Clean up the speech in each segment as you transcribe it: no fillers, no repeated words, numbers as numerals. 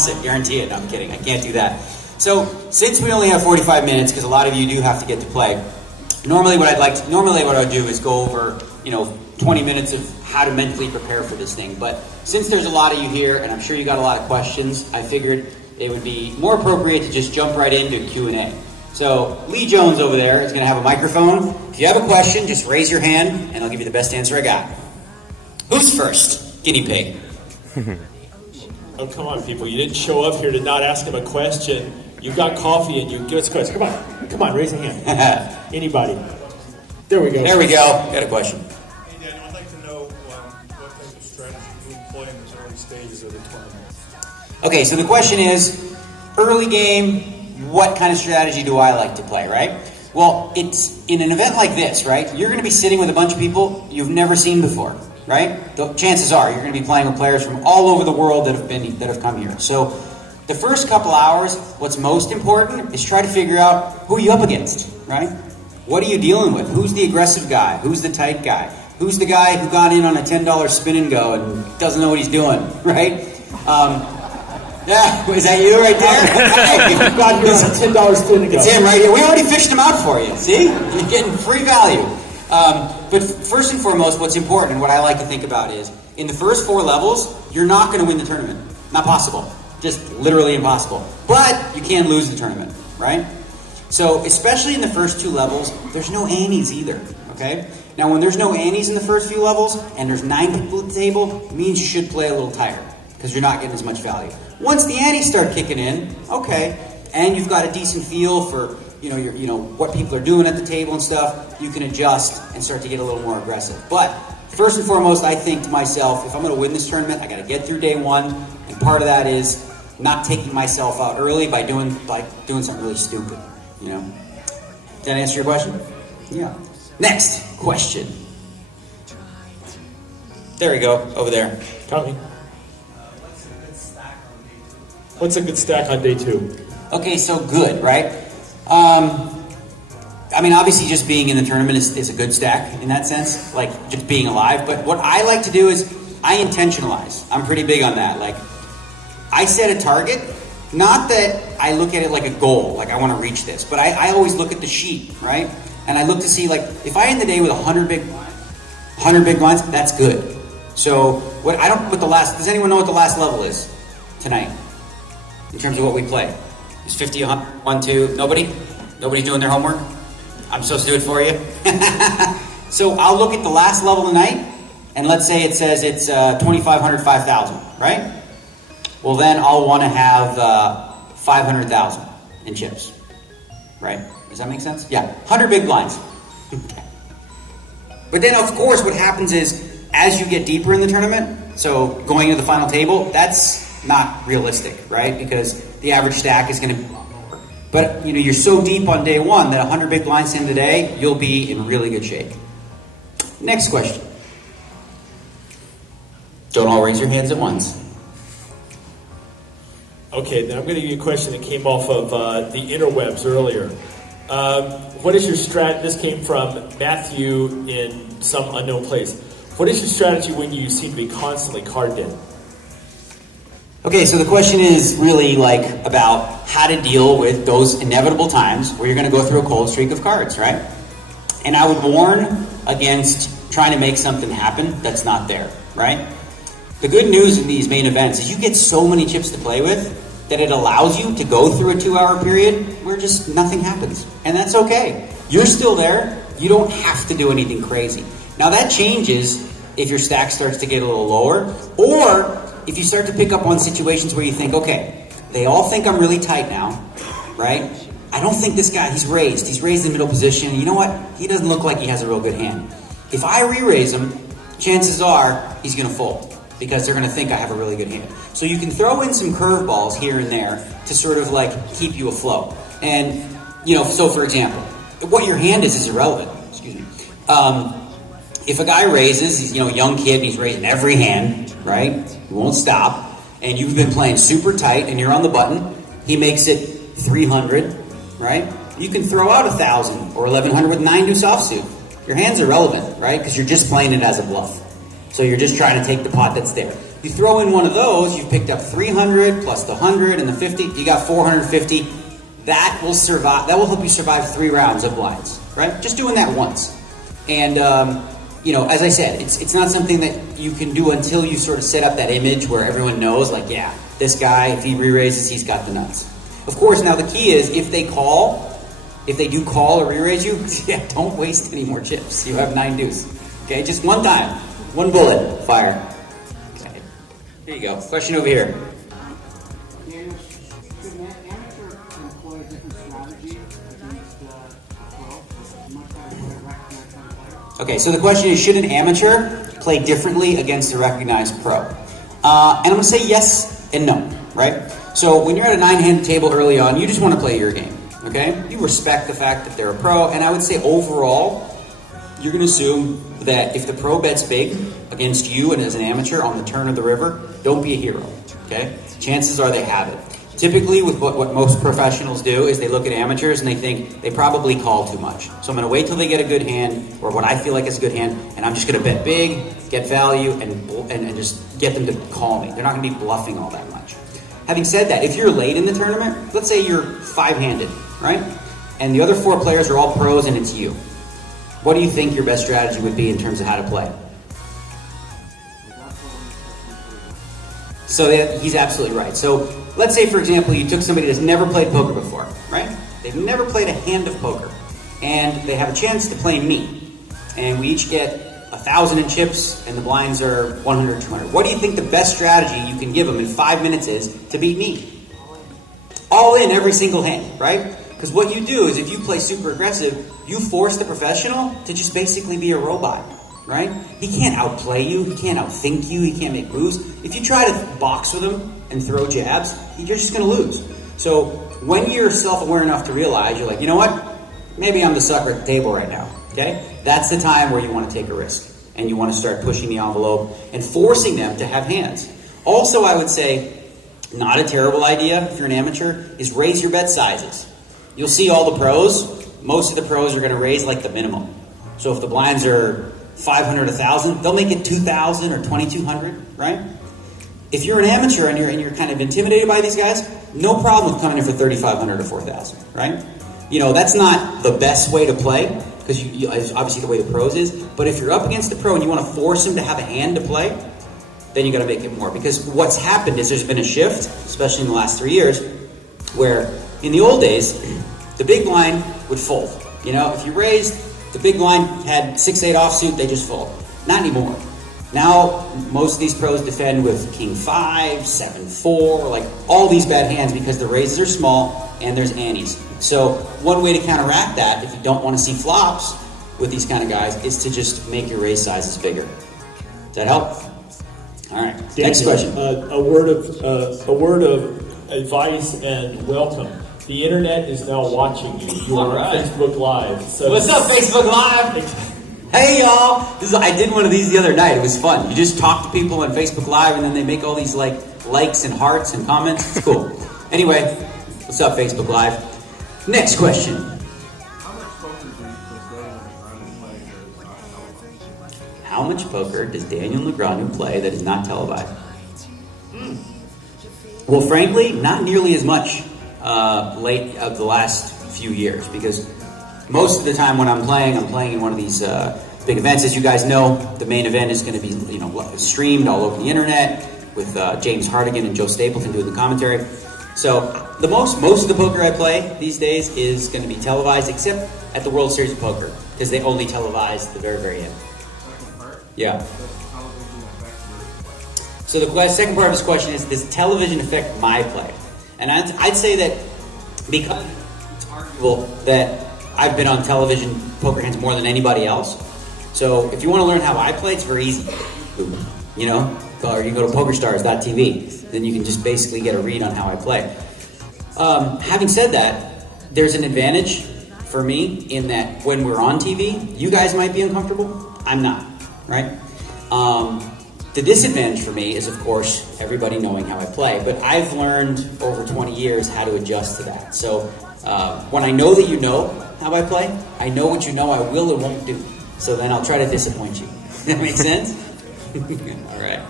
opposite, guarantee it. No, I'm kidding, I can't do that. So, since we only have 45 minutes, because a lot of you do have to get to play, normally what I'd do is go over, 20 minutes of how to mentally prepare for this thing. But since there's a lot of you here, and I'm sure you got a lot of questions, I figured it would be more appropriate to just jump right into Q&A. So, Lee Jones over there is going to have a microphone. If you have a question, just raise your hand, and I'll give you the best answer I got. Who's first? Guinea pig. Oh, come on, people. You didn't show up here to not ask him a question. You got coffee and you give us a question. Come on, raise a hand. Anybody. There we go. There we go. Got a question. Hey, Daniel, I'd like to know what type of strategy you employ in the early stages of the tournament. Okay, so the question is, early game, what kind of strategy do I like to play, right? Well, it's in an event like this, right? You're going to be sitting with a bunch of people you've never seen before, right? The chances are you're going to be playing with players from all over the world that have come here. So the first couple hours, what's most important is try to figure out who you're up against, right? What are you dealing with? Who's the aggressive guy? Who's the tight guy? Who's the guy who got in on a $10 spin and go and doesn't know what he's doing, right? Yeah, is that you right there? Hey, got here on a $10 spin and go. It's him right here. We already fished him out for you. See? You're getting free value. But first and foremost, what's important and what I like to think about is, in the first 4 levels, you're not going to win the tournament. Not possible. Just literally impossible. But you can lose the tournament, right? So, especially in the first 2 levels, there's no antes either, okay? Now, when there's no antes in the first few levels, and there's 9 people at the table, it means you should play a little tighter, because you're not getting as much value. Once the antes start kicking in, okay, and you've got a decent feel for, what people are doing at the table and stuff, you can adjust and start to get a little more aggressive. But first and foremost, I think to myself, if I'm going to win this tournament, I got to get through day 1, and part of that is not taking myself out early by doing something really stupid. Did that answer your question? Yeah. Next question. There we go, over there. Tommy. What's a good stack on day 2? Okay, so good, right? Obviously just being in the tournament is a good stack in that sense, like just being alive. But what I like to do is I intentionalize. I'm pretty big on that. Like, I set a target, not that I look at it like a goal, like I want to reach this, but I always look at the sheet, right? And I look to see, like, if I end the day with 100 big blinds, that's good. So does anyone know what the last level is tonight in terms of what we play? Is 50, 100, 1, 2, nobody? Nobody's doing their homework? I'm supposed to do it for you? So I'll look at the last level tonight, and let's say it says it's 2,500, 5,000, right? Well, then I'll want to have 500,000 in chips, right? Does that make sense? Yeah, 100 big blinds. Okay. But then, of course, what happens is, as you get deeper in the tournament, so going to the final table, that's not realistic, right? Because the average stack is going to be a lot lower. But, you're so deep on day 1 that 100 big blinds in today, you'll be in really good shape. Next question. Don't all raise your hands at once. Okay, then I'm going to give you a question that came off of the interwebs earlier. What is your strat? This came from Matthew in some unknown place. What is your strategy when you seem to be constantly card dead? Okay, so the question is really about how to deal with those inevitable times where you're going to go through a cold streak of cards, right? And I would warn against trying to make something happen that's not there, right? The good news in these main events is you get so many chips to play with that it allows you to go through a 2-hour period where just nothing happens. And that's okay. You're still there. You don't have to do anything crazy. Now that changes if your stack starts to get a little lower, or if you start to pick up on situations where you think, okay, they all think I'm really tight now, right? I don't think this guy, he's raised in middle position. You know what? He doesn't look like he has a real good hand. If I re-raise him, chances are he's going to fold, because they're going to think I have a really good hand. So you can throw in some curveballs here and there to sort of keep you afloat. And, so for example, what your hand is irrelevant. Excuse me. If a guy raises, he's a young kid and he's raising every hand, right? He won't stop. And you've been playing super tight and you're on the button. He makes it 300, right? You can throw out 1,000 or 1,100 with 9-deuce offsuit. Your hand's irrelevant, right? Because you're just playing it as a bluff. So you're just trying to take the pot that's there. You throw in one of those, you've picked up 300 plus the 100 and the 50, you got 450. That will survive. That will help you survive 3 rounds of blinds, right? Just doing that once. And you know, as I said, it's not something that you can do until you sort of set up that image where everyone knows, like, yeah, this guy, if he re-raises, he's got the nuts. Of course, now the key is if they do call or re-raise you, yeah, don't waste any more chips. You have 9 deuce. Okay, just one time, one bullet, fire. Okay, here you go. Question over here. Daniel, should an amateur employ a different strategy against a pro? Much better way to recognize how to play? Okay, so the question is, should an amateur play differently against a recognized pro? And I'm going to say yes and no, right? So when you're at a 9-hand table early on, you just want to play your game, okay? You respect the fact that they're a pro, and I would say overall, you're going to assume that if the pro bets big against you and as an amateur on the turn of the river, don't be a hero, okay? Chances are they have it. Typically, with what most professionals do is they look at amateurs and they think they probably call too much. So I'm going to wait till they get a good hand, or what I feel like is a good hand, and I'm just going to bet big, get value, and just get them to call me. They're not going to be bluffing all that much. Having said that, if you're late in the tournament, let's say you're 5-handed, right? And the other 4 players are all pros and it's you. What do you think your best strategy would be in terms of how to play? So he's absolutely right. So let's say, for example, you took somebody that's never played poker before, right? They've never played a hand of poker, and they have a chance to play me. And we each get 1,000 in chips, and the blinds are 100, 200. What do you think the best strategy you can give them in 5 minutes is to beat me? All in every single hand, right? Because what you do is if you play super aggressive, you force the professional to just basically be a robot, right? He can't outplay you, he can't outthink you, he can't make moves. If you try to box with him and throw jabs, you're just going to lose. So when you're self-aware enough to realize, you're like, you know what? Maybe I'm the sucker at the table right now, okay? That's the time where you want to take a risk. And you want to start pushing the envelope and forcing them to have hands. Also, I would say, not a terrible idea if you're an amateur, is raise your bet sizes. You'll see all the pros. Most of the pros are going to raise like the minimum. So if the blinds are 500, 1,000, they'll make it 2,000 or 2,200, right? If you're an amateur and you're kind of intimidated by these guys, no problem with coming in for 3,500 or 4,000, right? You know, that's not the best way to play, because you obviously the way the pros is. But if you're up against the pro and you want to force him to have a hand to play, then you got to make it more. Because what's happened is there's been a shift, especially in the last 3 years, where in the old days, the big blind would fold. You know, if you raised, the big blind had 6-8 offsuit, they just fold. Not anymore. Now, most of these pros defend with King 5, 7-4, like all these bad hands because the raises are small and there's antes. So one way to counteract that, if you don't want to see flops with these kind of guys, is to just make your raise sizes bigger. Does that help? All right. Daniel, next question. A word of advice and welcome. The internet is now watching you. You are on Facebook Live. So what's up, Facebook Live? Hey, y'all. I did one of these the other night. It was fun. You just talk to people on Facebook Live, and then they make all these likes and hearts and comments. It's cool. Anyway, what's up, Facebook Live? Next question. How much poker does Daniel Negreanu play that is not televised? Well, frankly, not nearly as much late of the last few years, because most of the time when I'm playing in one of these big events. As you guys know, the main event is going to be streamed all over the internet with James Hardigan and Joe Stapleton doing the commentary. So most of the poker I play these days is going to be televised, except at the World Series of Poker, because they only televise the very, very end. Yeah. So the second part of this question is, does television affect my play? And I'd say that because it's arguable that I've been on television poker hands more than anybody else. So if you want to learn how I play, it's very easy. Or you go to PokerStars.tv. Then you can just basically get a read on how I play. Having said that, there's an advantage for me in that when we're on TV, you guys might be uncomfortable. I'm not, right? The disadvantage for me is, of course, everybody knowing how I play. But I've learned over 20 years how to adjust to that. So when I know that you know how I play, I know what you know I will or won't do. So then I'll try to disappoint you. That make sense? All right.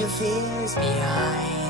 your fears behind.